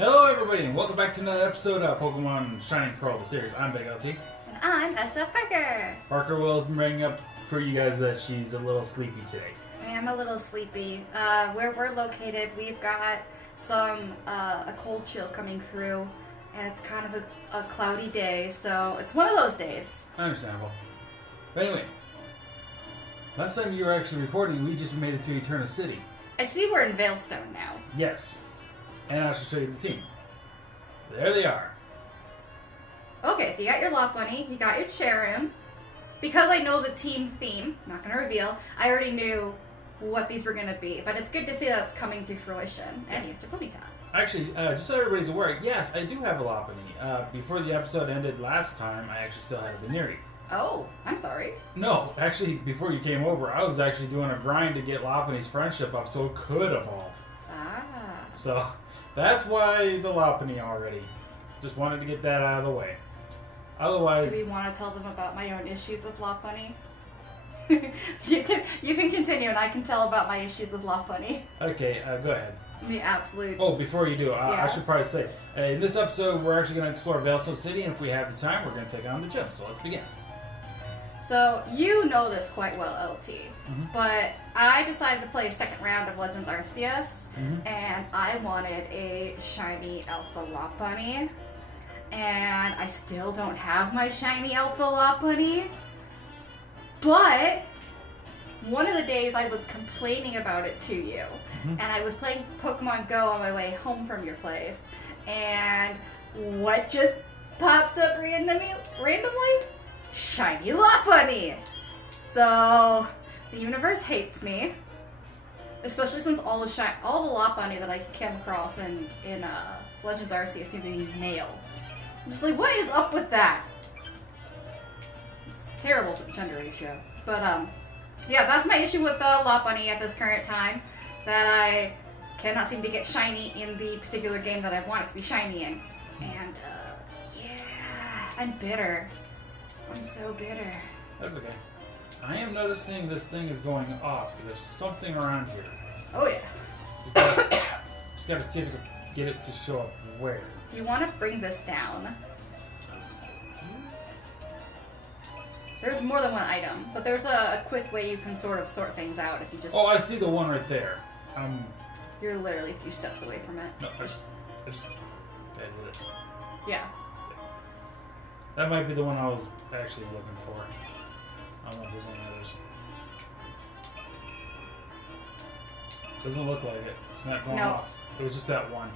Hello everybody and welcome back to another episode of Pokemon Shining Pearl, the series. I'm Big LT. And I'm SFParker. Parker will bring up for you guys that she's a little sleepy today. I am a little sleepy. Where we're located, we've got some, a cold chill coming through, and it's kind of a cloudy day, so it's one of those days. Understandable. But anyway, last time you were actually recording, we just made it to Eterna City. I see we're in Veilstone now. Yes. And I should show you the team. There they are. Okay, so you got your Lopunny, you got your Cherim. Because I know the team theme, not going to reveal, I already knew what these were going to be. But it's good to see that it's coming to fruition. And you have to Ponyta. Actually, just so everybody's aware, yes, I do have a Lopunny. Before the episode ended last time, I actually still had a Veneeri. Oh, I'm sorry. No, actually, before you came over, I was actually doing a grind to get Lopunny's friendship up so it could evolve. Ah. So, that's why the Lopunny already. Just wanted to get that out of the way. Otherwise... Do we want to tell them about my own issues with Lopunny? you can continue and I can tell about my issues with Lopunny. Okay, go ahead. The absolute... Oh, before you do, yeah. I should probably say, in this episode, we're actually going to explore Veilstone City, and if we have the time, we're going to take on the gym. So let's begin. So, you know this quite well, LT, but I decided to play a second round of Legends Arceus, and I wanted a shiny Alpha Lopunny, and I still don't have my shiny Alpha Lopunny, but one of the days I was complaining about it to you, and I was playing Pokemon Go on my way home from your place, and what just pops up randomly? Shiny Lopunny! So, the universe hates me. Especially since all the Lopunny that I came across in Legends Arceus seem to be male. I'm just like, what is up with that? It's terrible for the gender ratio. But, yeah, that's my issue with Lopunny at this current time. That I cannot seem to get shiny in the particular game that I want it to be shiny in. And, yeah, I'm bitter. I'm so bitter. That's okay. I am noticing this thing is going off, so there's something around here. Oh yeah. Just gotta see if I can get it to show up where. If you want to bring this down, there's more than one item, but there's a quick way you can sort of sort things out if you just... Oh, I see the one right there. You're literally a few steps away from it. No, I just gotta do this. Yeah. That might be the one I was actually looking for. I don't know if there's any others. Doesn't look like it. It's not going off. It was just that one.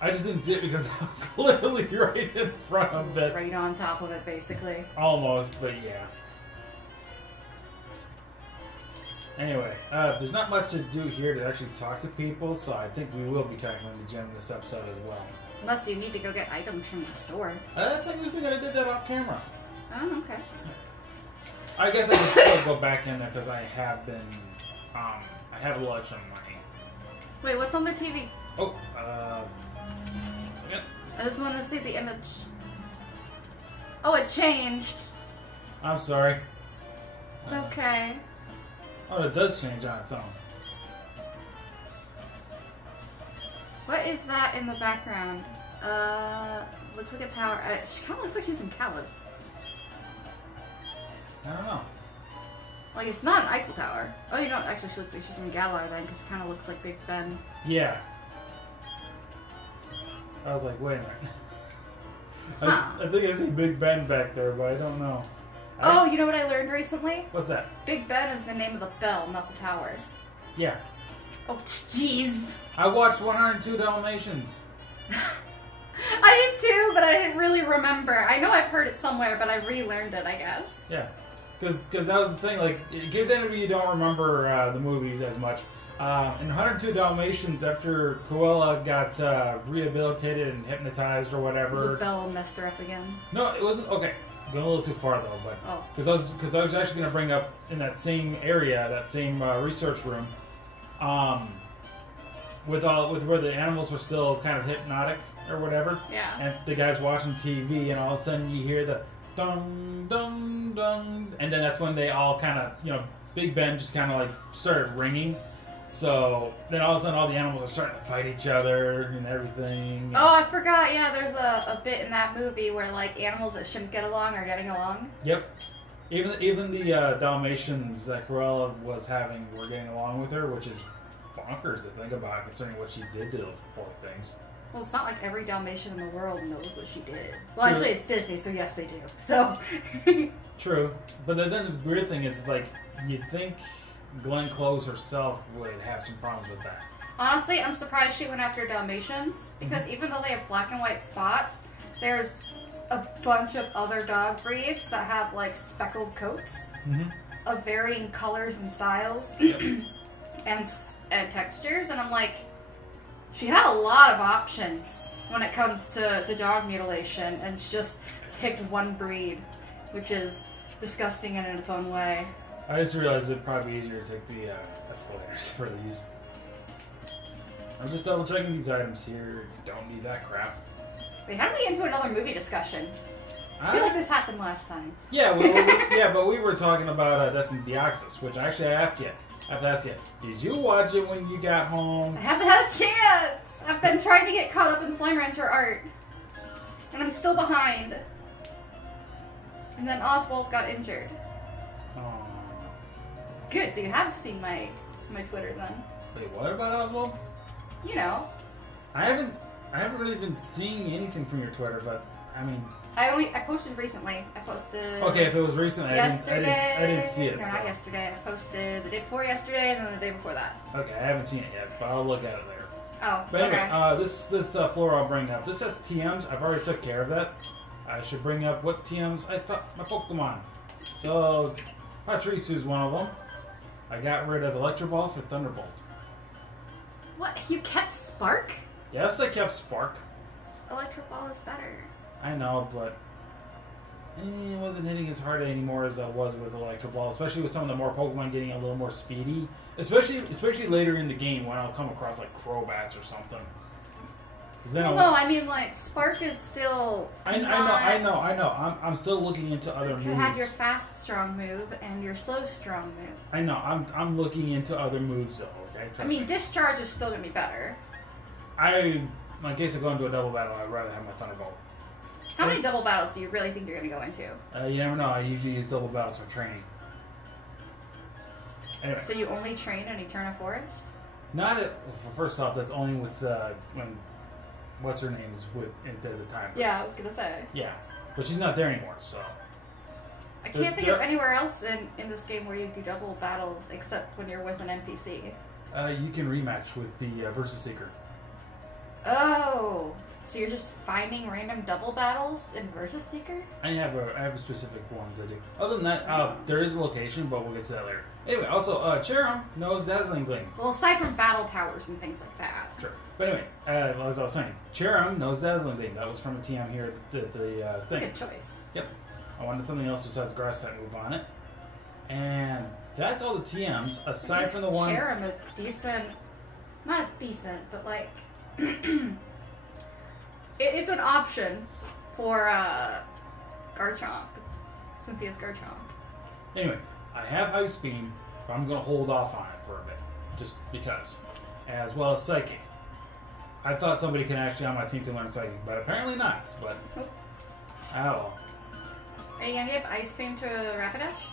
I just didn't see it because I was literally right in front of it. Right on top of it, basically. Almost, but yeah. Anyway, there's not much to do here to actually talk to people, so I think we will be tackling the gym in this episode as well. Unless you need to go get items from the store. Technically, we gotta do that off camera. Oh, okay. I guess I can still go back in there because I have been, I have a little extra money. Wait, what's on the TV? Oh, 1 second. I just want to see the image. Oh, it changed. I'm sorry. It's okay. Oh, it does change on its own. What is that in the background? Looks like a tower. She kind of looks like she's in Kalos. I don't know. Like, it's not an Eiffel Tower. Oh, you know, actually, she looks like she's from Galar then, because it kind of looks like Big Ben. Yeah. I was like, wait a minute. Huh. I think I see Big Ben back there, but I don't know. Oh, you know what I learned recently? What's that? Big Ben is the name of the bell, not the tower. Yeah. Oh, jeez. I watched 102 Dalmatians. I did too, but I didn't really remember. I know I've heard it somewhere, but I relearned it, I guess. Yeah. Because that was the thing, like, in case any of you don't remember the movies as much, in 102 Dalmatians, after Cruella got rehabilitated and hypnotized or whatever... The bell messed her up again. No, it wasn't... Okay, going a little too far, though, but... Oh. Because I was actually going to bring up, in that same area, that same research room, with where the animals were still kind of hypnotic or whatever. Yeah. And the guy's watching TV, and all of a sudden you hear the dun dun dun, and then that's when they all kind of, Big Ben just kind of like started ringing. So then all of a sudden all the animals are starting to fight each other and everything. Oh, I forgot. Yeah, there's a bit in that movie where like animals that shouldn't get along are getting along. Yep. Even the Dalmatians that Cruella was having were getting along with her, which is bonkers to think about considering what she did to those poor things. Well, it's not like every Dalmatian in the world knows what she did. Well, True. actually, it's Disney, so yes, they do. So. True. But then the weird thing is, like, you'd think Glenn Close herself would have some problems with that. Honestly, I'm surprised she went after Dalmatians, because even though they have black and white spots, there's a bunch of other dog breeds that have, like, speckled coats of varying colors and styles and textures, and I'm like, she had a lot of options when it comes to dog mutilation, and she just picked one breed, which is disgusting in its own way. I just realized it'd probably be easier to take the escalators for these. I'm just double checking these items here. Don't need that crap. Wait, how did we get into another movie discussion? I feel like this happened last time. Yeah, but we were talking about Destiny Deoxys, which actually I have to ask you. Did you watch it when you got home? I haven't had a chance! I've been trying to get caught up in Slime Rancher art. And I'm still behind. And then Oswald got injured. Oh. Good, so you have seen my Twitter then. Wait, what about Oswald? You know. I haven't really been seeing anything from your Twitter, but I mean. I posted recently. I posted. Okay, if it was recent, yesterday. I didn't see it. No, so. not yesterday. I posted the day before yesterday, and then the day before that. Okay, I haven't seen it yet, but I'll look at it later. Oh, but anyway, okay. this floor I'll bring up. This has TMs. I've already took care of that. I should bring up what TMs I thought my Pokemon. So, Patrisu's one of them. I got rid of Electro Ball for Thunderbolt. What? You kept Spark? Yes, I kept Spark. Electro Ball is better. I know, but it wasn't hitting as hard anymore as I was with Electro Ball, especially with some of the more Pokemon getting a little more speedy. Especially later in the game when I'll come across like Crobats or something. Well, no, I mean like Spark is still. I know. I'm still looking into other moves. You could have your fast strong move and your slow strong move. I know. I'm looking into other moves though. Okay. I mean, Discharge is still gonna be better. In case I go into a double battle, I'd rather have my Thunderbolt. How many double battles do you really think you're gonna go into? You never know. I usually use double battles for training. Anyway. So you only train in Eterna Forest? Not at. First off, that's only with when. What's her name is with at the time. Yeah, I was gonna say. Yeah, but she's not there anymore, so. I can't think of anywhere else in this game where you do double battles except when you're with an NPC. You can rematch with the Versus Seeker. Oh, so you're just finding random double battles in Versus Seeker? I have a specific ones I do. Other than that, there is a location, but we'll get to that later. Anyway, also, Cherum knows Dazzling Gleam. Well, aside from battle towers and things like that. Sure. But anyway, as I was saying, Cherum knows Dazzling Gleam. That was from a TM here at the thing. That's a good choice. Yep. I wanted something else besides Grass type move on it. And that's all the TMs, aside from the one... Cherum a decent... Not decent, but like... it's an option for Garchomp. Cynthia's Garchomp. Anyway, I have Ice Beam, but I'm going to hold off on it for a bit. Just because. As well as Psychic. I thought somebody on my team can learn Psychic, but apparently not. But, well. Are you going to give Ice Beam to Rapidash?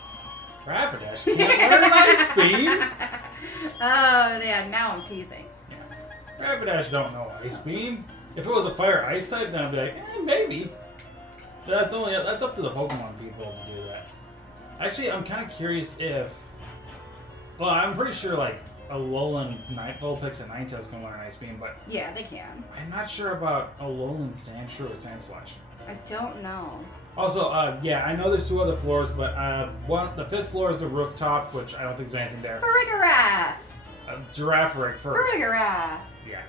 Rapidash can't learn an Ice Beam! Oh, yeah, now I'm teasing. Yeah. Rapidash don't know Ice Beam. If it was a Fire Ice type, then I'd be like, maybe. That's up to the Pokemon people to do that. Actually, I'm kind of curious if... Well, I'm pretty sure, like, Alolan Vulpix and Ninetales can learn Ice Beam, but... Yeah, they can. I'm not sure about Alolan Sandshrew or Sandslash. I don't know. Also, yeah, I know there's 2 other floors, but the 5th floor is the rooftop, which I don't think there's anything there. Farigiraf! Girafarig first. Farigiraf! Yeah.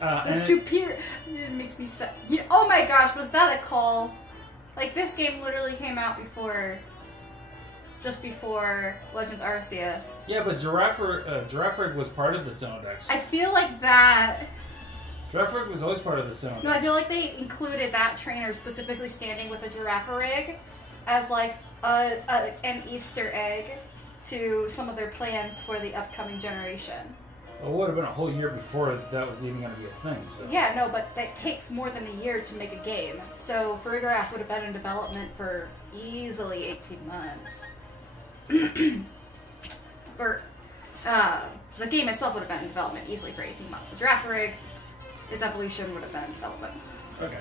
The superior... It makes me sad. Oh my gosh, was that a call? Like, this game literally came out just before Legends Arceus. Yeah, but Girafarig was part of the Sonodex. I feel like that... Girafarig was always part of the Sonodex. No, I feel like they included that trainer specifically standing with a Girafarig as like an Easter egg to some of their plans for the upcoming generation. It would have been a whole year before that was even going to be a thing. So. Yeah, no, but that takes more than a year to make a game. So Farigiraf would have been in development for easily 18 months. Or, the game itself would have been in development easily for 18 months. So Girafarig, its evolution would have been in development. Okay.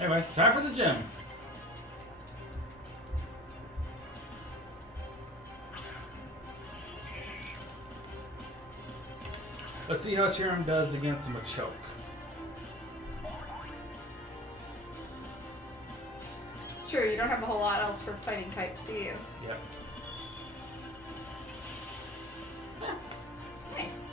Anyway, time for the gym. Let's see how Cherim does against the Machoke. It's true, you don't have a whole lot else for fighting types, do you? Yep. Yeah. Nice.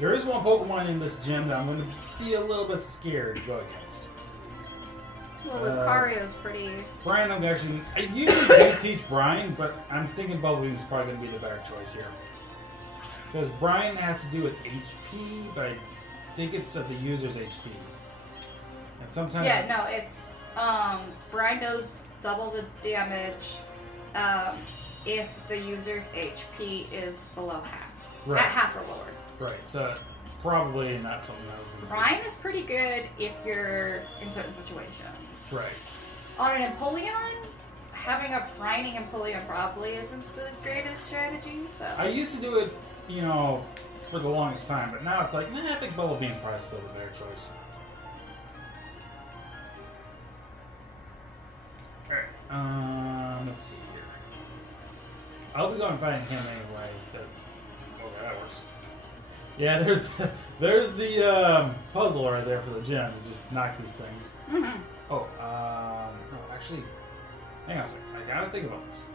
There is one Pokemon in this gym that I'm going to be a little bit scared to go against. Well, Lucario's pretty... Brian, I usually do teach Brian, but I'm thinking Bubblebeam's probably going to be the better choice here. Because Brian has to do with HP, but I think it's at the user's HP. And sometimes... Yeah, no, it's... Brian does double the damage if the user's HP is below half. Right. At half or lower. Right, so probably not something that would be... Brian is pretty good if you're in certain situations. Right. On an Empoleon, having a brining Empoleon probably isn't the greatest strategy, so... I used to do it, you know, for the longest time, but now it's like, nah, I think Bubblebeam's probably still the better choice. Alright, let's see here. I'll be going fighting him anyways. Okay, that works. Yeah, there's the puzzle right there for the gym. You just knock these things. Mm-hmm. Oh, no, actually, hang on a second. I gotta think about this.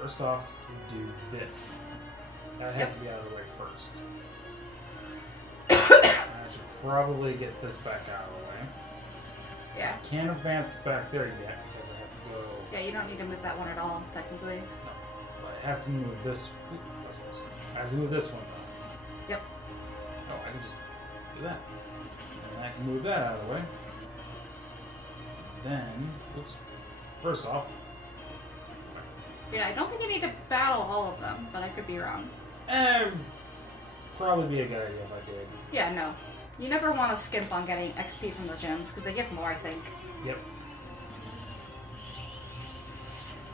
First off, you do this. That has to be out of the way first. I should probably get this back out of the way. Yeah. Can't advance back there yet because I have to go. Yeah, you don't need to move that one at all, technically. No, but I have to move this. Ooh, that's close. I have to move this one though. Yep. Oh, I can just do that. And I can move that out of the way. Then, oops. First off. Yeah, I don't think you need to battle all of them, but I could be wrong. Probably be a good idea if I did. Yeah, no. You never want to skimp on getting XP from the gyms, because they give more, I think. Yep.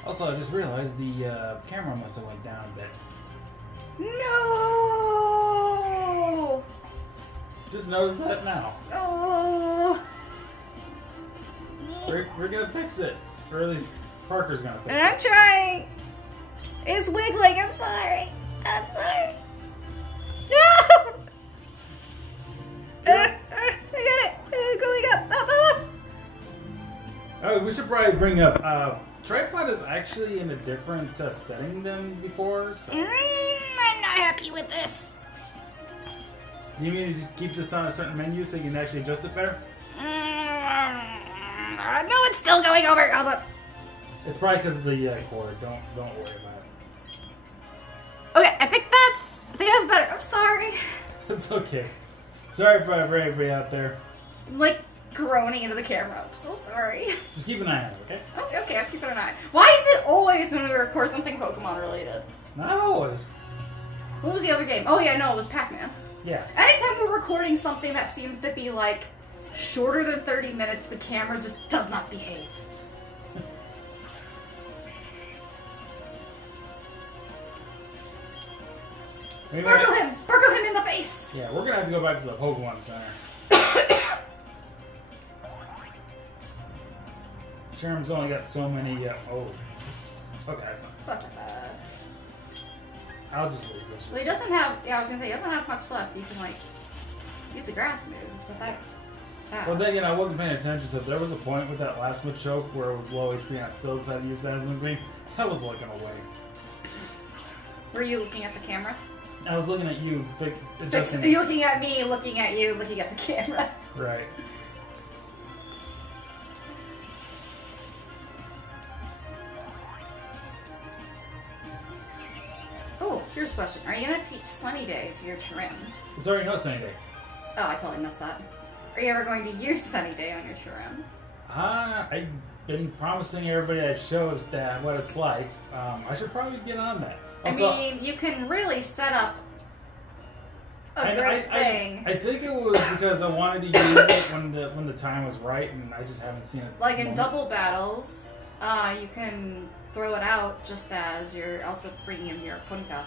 Also, I just realized the camera must have went down a bit. No! Just noticed that now. Oh! We're gonna fix it. Or at least Parker's gonna fix it. I'm trying! It's wiggling, I'm sorry. I'm sorry. No! I got it! Going up! Oh, we should probably bring up, Tripod is actually in a different setting than before, so... I'm not happy with this. Do you mean to just keep this on a certain menu so you can actually adjust it better? No, it's still going over. Hold up. It's probably because of the cord. Don't worry about it. Okay, I think that's better. I'm sorry. It's okay. Sorry for everybody out there. I'm like groaning into the camera. I'm so sorry. Just keep an eye on it, okay? Oh, okay, I'm keeping an eye. Why is it always when we record something Pokemon related? Not always. What was the other game? Oh yeah, no, it was Pac-Man. Yeah. Anytime we're recording something that seems to be like shorter than 30 minutes, the camera just does not behave. Sparkle him in the face! Yeah, we're gonna have to go back to the Pokemon Center. Cherim's only got so many, oh. Okay, that's not. Such a bad. I'll just leave this. Well, he doesn't have, yeah, I was gonna say, he doesn't have much left. You can, like, use the grass moves. So that, Well, then again, I wasn't paying attention, so there was a point with that last Machoke where it was low HP and I still decided to use that as an green. I was looking away. Were you looking at the camera? I was looking at you, You're looking at me, looking at you, looking at the camera. Right. Oh, here's a question. Are you going to teach Sunny Day to your Chirin? It's already no Sunny Day. Oh, I totally missed that. Are you ever going to use Sunny Day on your Chirin? I been promising everybody that shows that what it's like. I should probably get on that. Also, I mean, you can really set up a great thing. I think it was because I wanted to use it when the time was right, and I just haven't seen it. Like in double battles, you can throw it out just as you're also bringing in your Punka.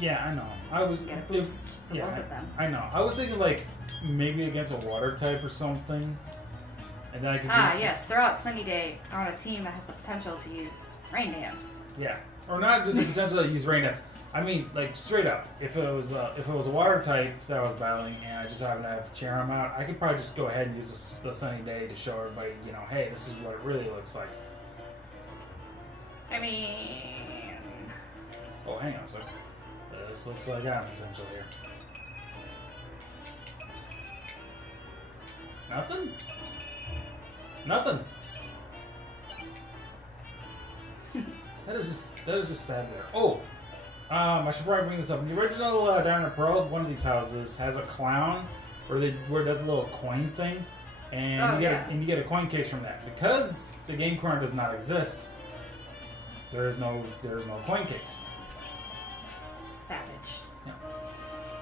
Yeah, I know. I was get a boost for both of them. I know. I was thinking like maybe against a water type or something, and then I could. Yes, throw out Sunny Day on a team that has the potential to use Rain Dance. Yeah, or not just the potential to use Rain Dance. I mean, like straight up, if it was a water type that I was battling and I just happened to have Cherim out, I could probably just go ahead and use the Sunny Day to show everybody, you know, hey, this is what it really looks like. I mean, oh, hang on a second. This looks like I have potential here. Nothing? Nothing. That is just sad there. Oh, I should probably bring this up. In the original Diamond and Pearl, one of these houses has a clown where it does a little coin thing, and you get a coin case from that. Because the game corner does not exist, there is no coin case. Savage. Yeah.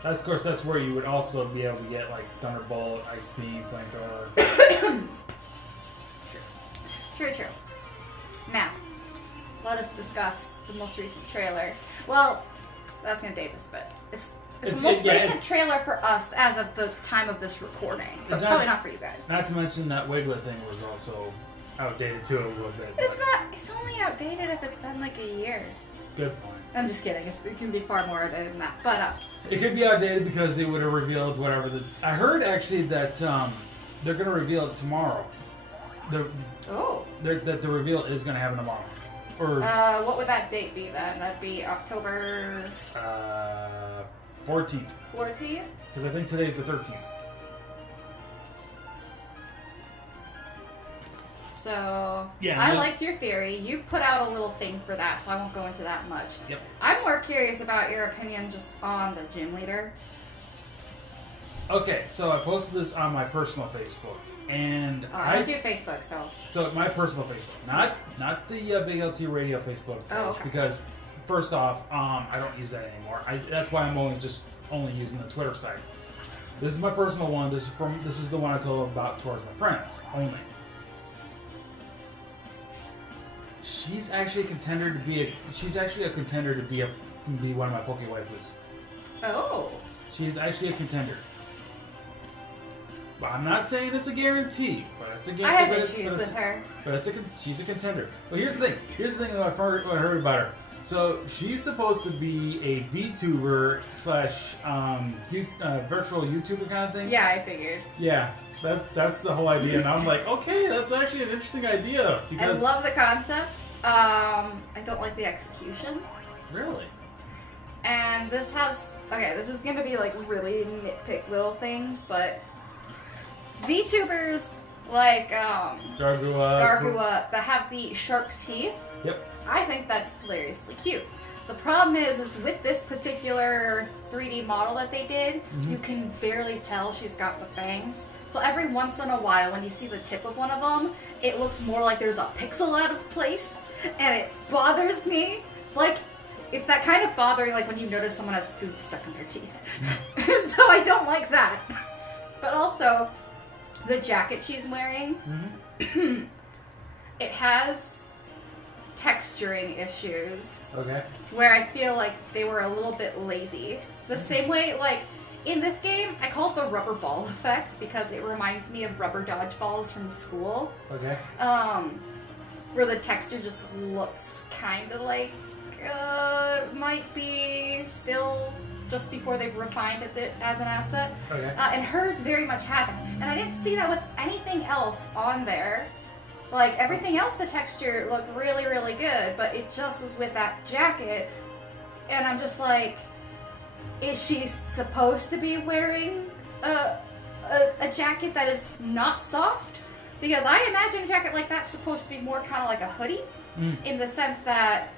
Of course, that's where you would also be able to get like Thunderbolt, Ice Beam, Flamethrower. True. Now, let us discuss the most recent trailer. Well, that's going to date this a bit. It's the most recent trailer for us as of the time of this recording, but probably not for you guys. Not to mention that Wiglet thing was also outdated too a little bit. It's not. It's only outdated if it's been like a year. Good point. I'm just kidding. It can be far more outdated than that. But it could be outdated because they would have revealed whatever. I heard actually that they're going to reveal it tomorrow. That the reveal is going to happen tomorrow. Or what would that date be then? That'd be October 14th. 14th? Because I think today's the 13th. So, yeah, I liked your theory. You put out a little thing for that, so I won't go into that much. Yep. I'm more curious about your opinion just on the gym leader. Okay, so I posted this on my personal Facebook, and I do Facebook, so my personal Facebook, not the Big LT Radio Facebook page, because first off, I don't use that anymore. That's why I'm only using the Twitter site. This is my personal one. This is the one I told about towards my friends only. She's actually a contender to be one of my Poke waifus. Oh. She's actually a contender. Well, I'm not saying it's a guarantee, but it's a guarantee. I have issues with her. But she's a contender. Well, here's the thing. Here's the thing that I heard about her. So she's supposed to be a VTuber / virtual YouTuber kind of thing. Yeah, I figured. Yeah, that's the whole idea. And I'm like, okay, that's actually an interesting idea. Because I love the concept. I don't like the execution. Really? And this is going to be like really nitpick little things, but VTubers like Gargua that have the sharp teeth. Yep. I think that's hilariously cute. The problem is with this particular 3D model that they did, you can barely tell she's got the fangs. So every once in a while, when you see the tip of one of them, it looks more like there's a pixel out of place, and it bothers me. It's that kind of bothering, like when you notice someone has food stuck in their teeth. So I don't like that. But also, the jacket she's wearing, it has texturing issues. Okay. Where I feel like they were a little bit lazy. The same way, like, in this game, I call it the rubber ball effect because it reminds me of rubber dodgeballs from school. Okay. Where the texture just looks kind of like might be still just before they've refined it as an asset. Okay. And hers very much haven't. And I didn't see that with anything else on there. Like, everything else, the texture looked really, really good, but it just was with that jacket. And I'm just like, is she supposed to be wearing a jacket that is not soft? Because I imagine a jacket like that's supposed to be more kind of like a hoodie, in the sense that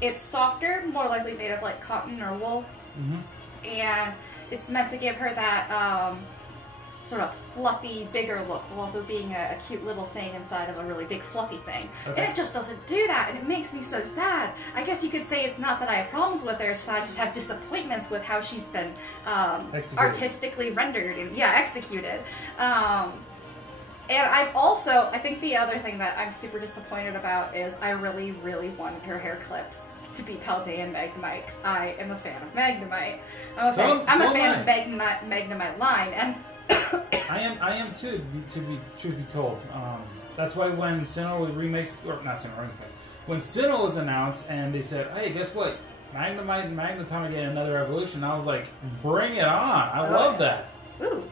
it's softer, more likely made of like cotton or wool, and it's meant to give her that sort of fluffy, bigger look, while also being a cute little thing inside of a really big fluffy thing. Okay. And it just doesn't do that, and it makes me so sad. I guess you could say it's not that I have problems with her, it's that I just have disappointments with how she's been artistically rendered and executed. And I think the other thing that I'm super disappointed about is I really, really wanted her hair clips to be Paldea and Magnemite, because I am a fan of Magnemite. I'm a fan of Magnemite line, and I am too, to be truth be told. That's why when Sinnoh remakes, or not Sinnoh remake, when Sinnoh was announced and they said, "Hey, guess what? Magnemite and Magneton get another evolution," I was like, "Bring it on! I love that." Ooh.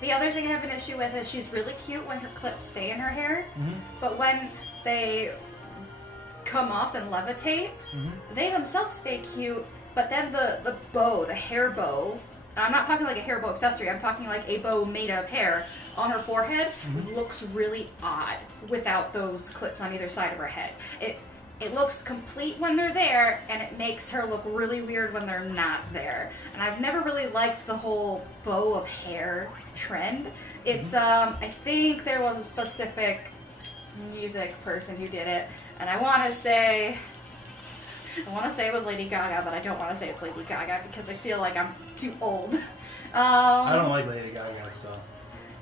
The other thing I have an issue with is she's really cute when her clips stay in her hair, but when they come off and levitate, they themselves stay cute, but then the bow, the hair bow, and I'm not talking like a hair bow accessory, I'm talking like a bow made of hair on her forehead, looks really odd without those clips on either side of her head. It looks complete when they're there, and it makes her look really weird when they're not there. And I've never really liked the whole bow of hair trend. It's, I think there was a specific music person who did it, and I want to say it was Lady Gaga, but I don't want to say it's Lady Gaga because I feel like I'm too old. I don't like Lady Gaga, so.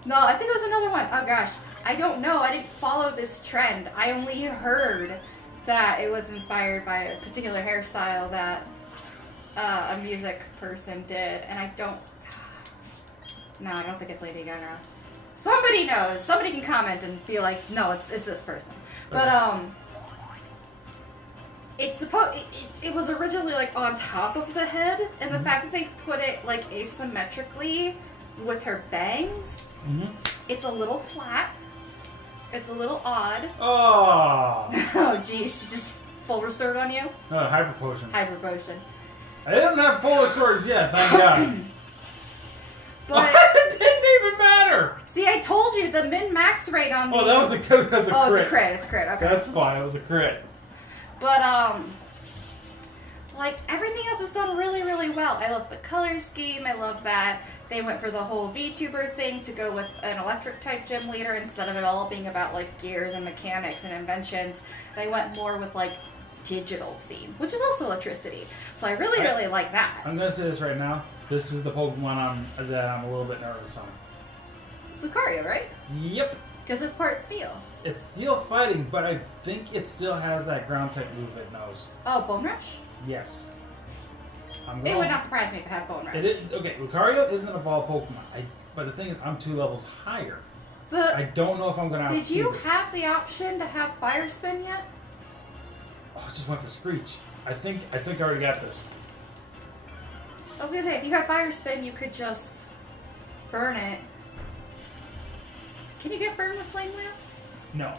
No, I think it was another one. Oh gosh, I don't know. I didn't follow this trend. I only heard that it was inspired by a particular hairstyle that a music person did, and I don't think it's Lady Gaga. Somebody knows. Somebody can comment and be like, no, it's this person. Okay. But it was originally like on top of the head, and the fact that they put it like asymmetrically with her bangs, it's a little flat. It's a little odd. Oh! Oh, geez. She just full restored on you? Hyper Potion. Hyper Potion. I didn't have full restores yet, thank God. But it didn't even matter! See, I told you, the min-max rate on these... Oh, that's a crit. It's a crit. It's a crit. Okay. That's fine. It was a crit. But, like, everything else is done really, really well. I love the color scheme. I love that they went for the whole VTuber thing to go with an electric-type gym leader instead of it all being about, like, gears and mechanics and inventions. They went more with, like, digital theme, which is also electricity. So I really, really like that. I'm going to say this right now. This is the Pokemon that I'm a little bit nervous on. It's Lucario, right? Yep. Because it's part steel. It's steel fighting, but I think it still has that ground-type move it knows. Oh, Bone Rush? Yes. It would not surprise me if it had Bone Rush. Okay, Lucario isn't an evolved Pokemon, but the thing is, I'm 2 levels higher. I don't know if I'm going to Did you have the option to have Fire Spin yet? Oh, I just went for Screech. I think I already got this. I was going to say, if you have Fire Spin, you could just burn it. Can you get burned with Flame Wheel? No.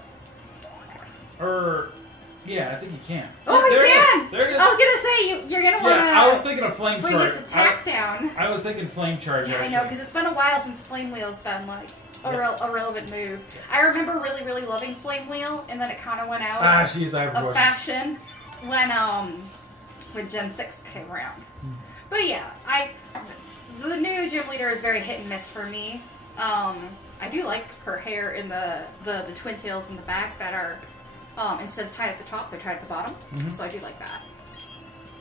Yeah, I think you can. Oh, you can! There it is. I was gonna say, you're gonna wanna... Yeah, I was thinking of Flame Charge. Bring its attack down. I was thinking Flame Charge, Yeah, actually. I know, because it's been a while since Flame Wheel's been, like, a relevant move. I remember really, really loving Flame Wheel, and then it kind of went out of fashion when Gen 6 came around. But yeah, the new gym leader is very hit and miss for me. I do like her hair in the twin tails in the back that are... instead of tied at the top, they're tied at the bottom. So I do like that.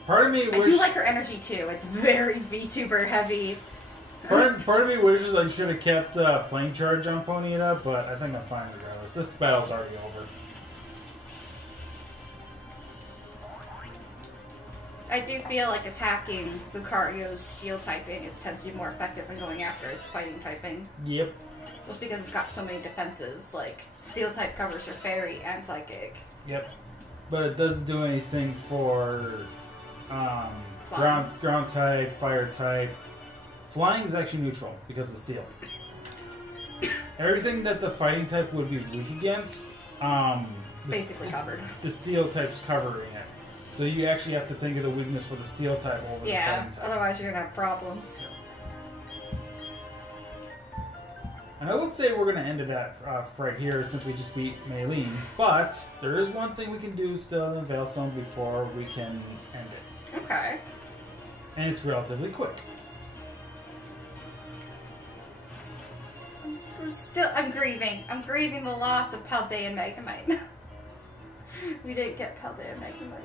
Part of me I do like her energy too. It's very VTuber heavy. Part of me wishes I should have kept Flame Charge on Ponyta, but I think I'm fine regardless. This battle's already over. I do feel like attacking Lucario's steel typing tends to be more effective than going after its fighting typing. Yep. Just because it's got so many defenses, like steel type covers for fairy and psychic. Yep. But it doesn't do anything for ground type, fire type. Flying is actually neutral because of steel. Everything that the fighting type would be weak against, it's basically covered. The steel type's covering it. So you actually have to think of the weakness for the steel type over the fighting type. Otherwise you're gonna have problems. And I would say we're going to end it at right here since we just beat Maylene. But there is one thing we can do still in Veilstone before we can end it. Okay. And it's relatively quick. I'm grieving. I'm grieving the loss of Paldea and Magnemite. We didn't get Paldea and Magnemite.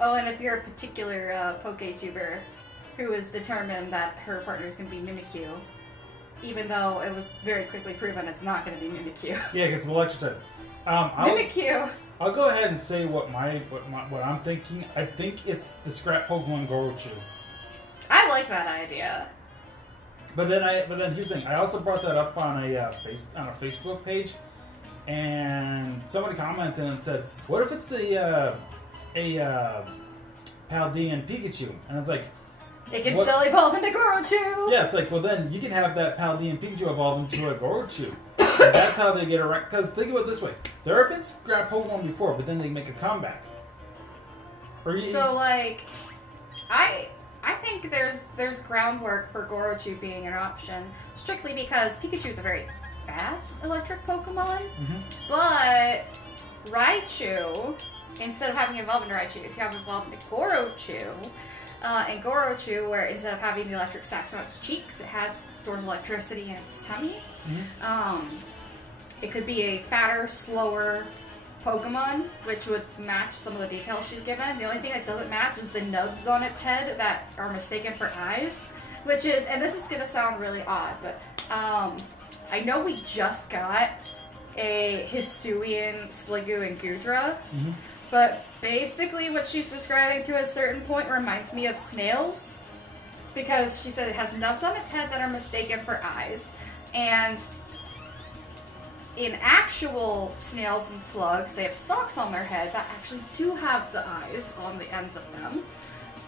Oh, and if you're a particular PokeTuber who is determined that her partner is going to be Mimikyu, even though it was very quickly proven it's not going to be Mimikyu. Yeah, because the electric type. Mimikyu. I'll go ahead and say what I'm thinking. I think it's the scrap Pokemon Gorochu. I like that idea. But then here's the thing. I also brought that up on a Facebook page, and somebody commented and said, "What if it's a Paldean Pikachu?" And it's like, it can still evolve into Gorochu. Yeah, it's like, well, then you can have that Paldean Pikachu evolve into a Gorochu. And that's how they get around. Because think of it this way: there have been scrap Pokemon before, but then they make a comeback. So like, I think there's groundwork for Gorochu being an option, strictly because Pikachu is a very fast electric Pokemon, but Raichu, instead of having it evolve into Raichu, if you have it evolve into Gorochu, and Gorochu, where instead of having the electric sacs on its cheeks, it stores electricity in its tummy. It could be a fatter, slower Pokemon, which would match some of the details she's given. The only thing that doesn't match is the nubs on its head that are mistaken for eyes, which is, and this is going to sound really odd, but I know we just got a Hisuian, Sliggoo, and Goodra, but basically what she's describing to a certain point reminds me of snails, because she said it has nubs on its head that are mistaken for eyes, and in actual snails and slugs, they have stalks on their head that actually do have the eyes on the ends of them.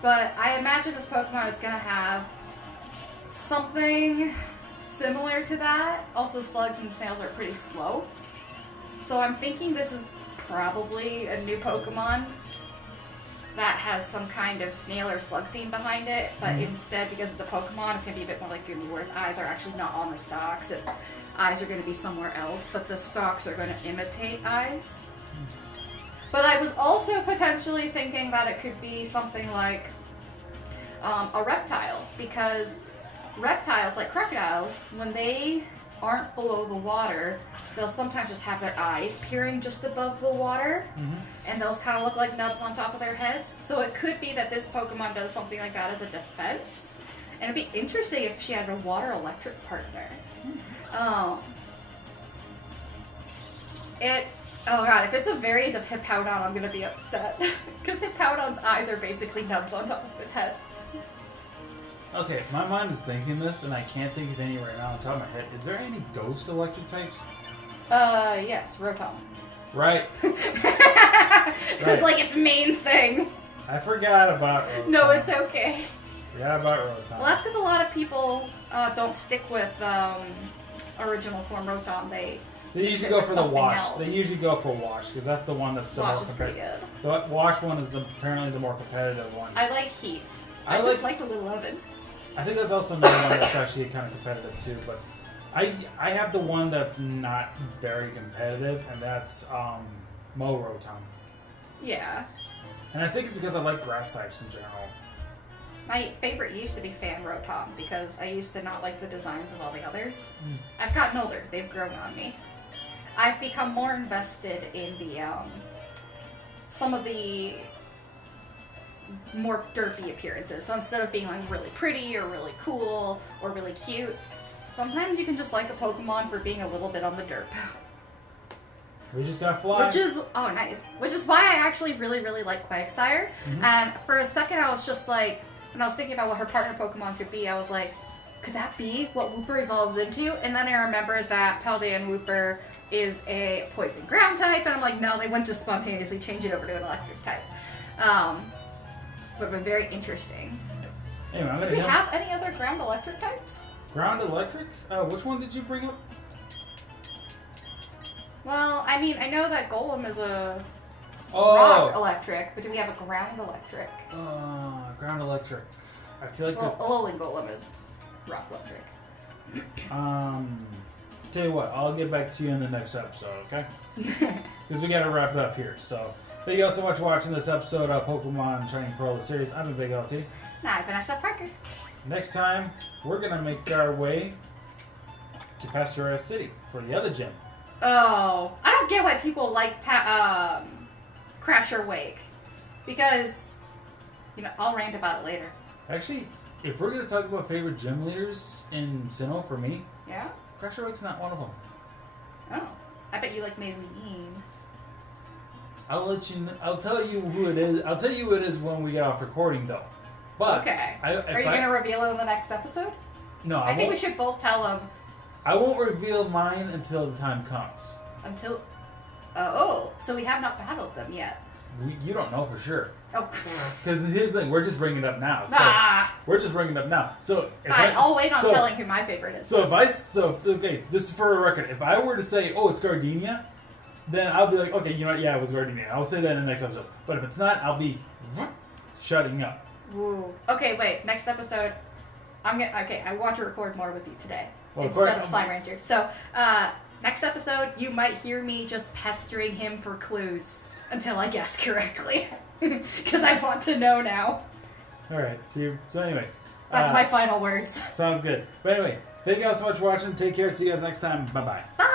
But I imagine this Pokemon is going to have something similar to that. Also, slugs and snails are pretty slow. So I'm thinking this is probably a new Pokemon that has some kind of snail or slug theme behind it, but instead, because it's a Pokemon, it's going to be a bit more like Goomy, where its eyes are actually not on the stalks. Its eyes are going to be somewhere else, but the stalks are going to imitate eyes. But I was also potentially thinking that it could be something like a reptile, because reptiles, like crocodiles, when they aren't below the water, they'll sometimes just have their eyes peering just above the water, and those kind of look like nubs on top of their heads. So it could be that this Pokemon does something like that as a defense, and it'd be interesting if she had a water-electric partner. Oh god, if it's a variant of Hippowdon, I'm gonna be upset. Because Hippowdon's eyes are basically nubs on top of its head. Okay, my mind is thinking this, and I can't think of any right now on top of my head. Is there any ghost electric types? Yes, Rotom. Right. It was like its main thing. I forgot about Rotom. No, it's okay. Forgot about Rotom. Well, that's because a lot of people don't stick with original form Rotom. They usually go for the wash. Else. They usually go for wash, because that's the one that's the wash more is pretty good. The wash one is apparently the more competitive one. I like heat. I just like the little oven. I think that's also another one that's actually kind of competitive too, but I have the one that's not very competitive, and that's Mo Rotom. Yeah. And I think it's because I like grass types in general. My favorite used to be Fan Rotom, because I used to not like the designs of all the others. I've gotten older. They've grown on me. I've become more invested in the some of the more derpy appearances. So instead of being like really pretty or really cool or really cute, sometimes you can just like a Pokemon for being a little bit on the derp. We just got fly. Which is, oh nice. Which is why I actually really, really like Quagsire. And for a second I was just like, when I was thinking about what her partner Pokemon could be, I was like, could that be what Wooper evolves into? And then I remembered that Paldea and Wooper is a poison ground type, and I'm like, no, they went to spontaneously change it over to an electric type. But very interesting. Anyway, do we have any other ground electric types? Ground electric? Which one did you bring up? Well, I mean, I know that Golem is a rock electric, but do we have a ground electric? Ground electric. I feel like Alolan Golem is rock electric. Tell you what, I'll get back to you in the next episode, okay? Because we got to wrap it up here. So, thank you all so much for watching this episode of Pokemon Shining Pearl, the series. I've been Big LT. Nah, I've been SFParker. next time we're gonna make our way to Pastoria City for the other gym. Oh, I don't get why people like Crasher Wake. Because, you know, I'll rant about it later. Actually, if we're going to talk about favorite gym leaders in Sinnoh, for me, yeah, Crasher Wake's not one of them. Oh, I bet you like Maylene. I'll tell you who it is. I'll tell you who it is when we get off recording, though. But okay. Are you going to reveal it in the next episode? No, I think we should both tell them. I won't reveal mine until the time comes. Until... oh, so we have not battled them yet. You don't know for sure. Oh. Because here's the thing, we're just bringing it up now. So we're just bringing it up now. So fine, I'll wait on telling who my favorite is. So okay, just for a record, if I were to say, oh, it's Gardenia, then I'll be like, okay, you know what, yeah, it was Gardenia. I'll say that in the next episode. But if it's not, I'll be shutting up. Ooh. Okay, wait, next episode, I want to record more with you today. Well, instead of Slime Ranger. So, next episode, you might hear me just pestering him for clues until I guess correctly. Because I want to know now. Alright, so anyway. That's my final words. Sounds good. But anyway, thank you all so much for watching. Take care. See you guys next time. Bye-bye. Bye.